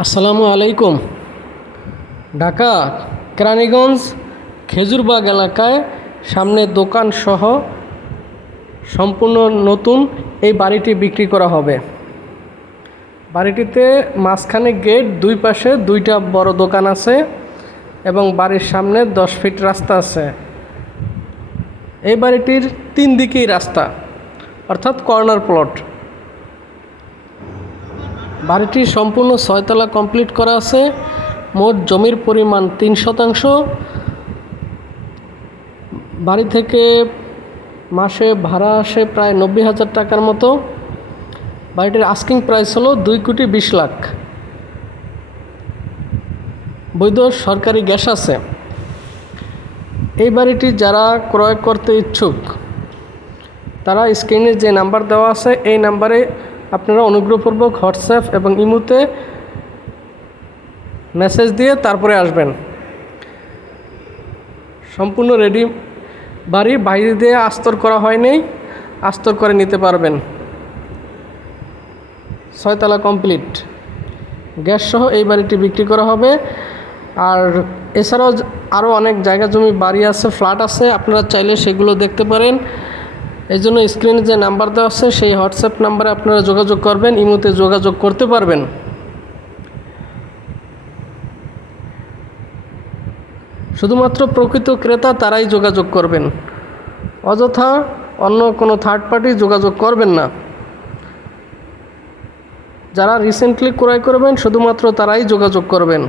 আসসালামু আলাইকুম। ঢাকা, কেরানীগঞ্জ, খেজুরবাগ এলাকায় সামনে দোকান সহ সম্পূর্ণ নতুন এই বাড়িটি বিক্রি করা হবে। বাড়িটিতে মাঝখানে গেট, দুই পাশে দুইটা বড় দোকান আছে এবং বাড়ির সামনে দশ ফিট রাস্তা আছে। এই বাড়িটির তিন দিকেই রাস্তা, অর্থাৎ কর্নার প্লট। বাড়িটি সম্পূর্ণ ছয়তলা কমপ্লিট করা আছে। মোট জমির পরিমাণ তিন শতাংশ। বাড়ি থেকে মাসে ভাড়া আসে প্রায় নব্বই হাজার টাকার মতো। বাড়িটির আস্কিং প্রাইস হলো দুই কোটি বিশ লাখ। বৈধ সরকারি গ্যাস আছে। এই বাড়িটি যারা ক্রয় করতে ইচ্ছুক, তারা স্ক্রিনে যে নাম্বার দেওয়া আছে, এই নাম্বারে আপনারা অনুগ্রহপূর্বক হোয়াটসঅ্যাপ এবং ইমুতে মেসেজ দিয়ে তারপরে আসবেন। সম্পূর্ণ রেডি, বাড়ি বাইরে দিয়ে আস্তর করা হয়নি, আস্তর করে নিতে পারবেন। ছয়তলা কমপ্লিট। গ্যাস সহ এই বাড়িটি বিক্রি করা হবে। আর এছাড়াও আরও অনেক জায়গা জমি বাড়ি আছে, ফ্ল্যাট আছে, আপনারা চাইলে সেগুলো দেখতে পারেন। এই জন্য স্ক্রিনে যে নাম্বার দেওয়া আছে, সেই হোয়াটসঅ্যাপ নাম্বারে আপনারা যোগাযোগ করবেন, ইমোতে যোগাযোগ করতে পারবেন। শুধুমাত্র প্রকৃত ক্রেতা তারাই যোগাযোগ করবেন। অযথা অন্য কোনো থার্ড পার্টি যোগাযোগ করবেন না। যারা রিসেন্টলি ক্রয় করবেন, শুধুমাত্র তারাই যোগাযোগ করবেন।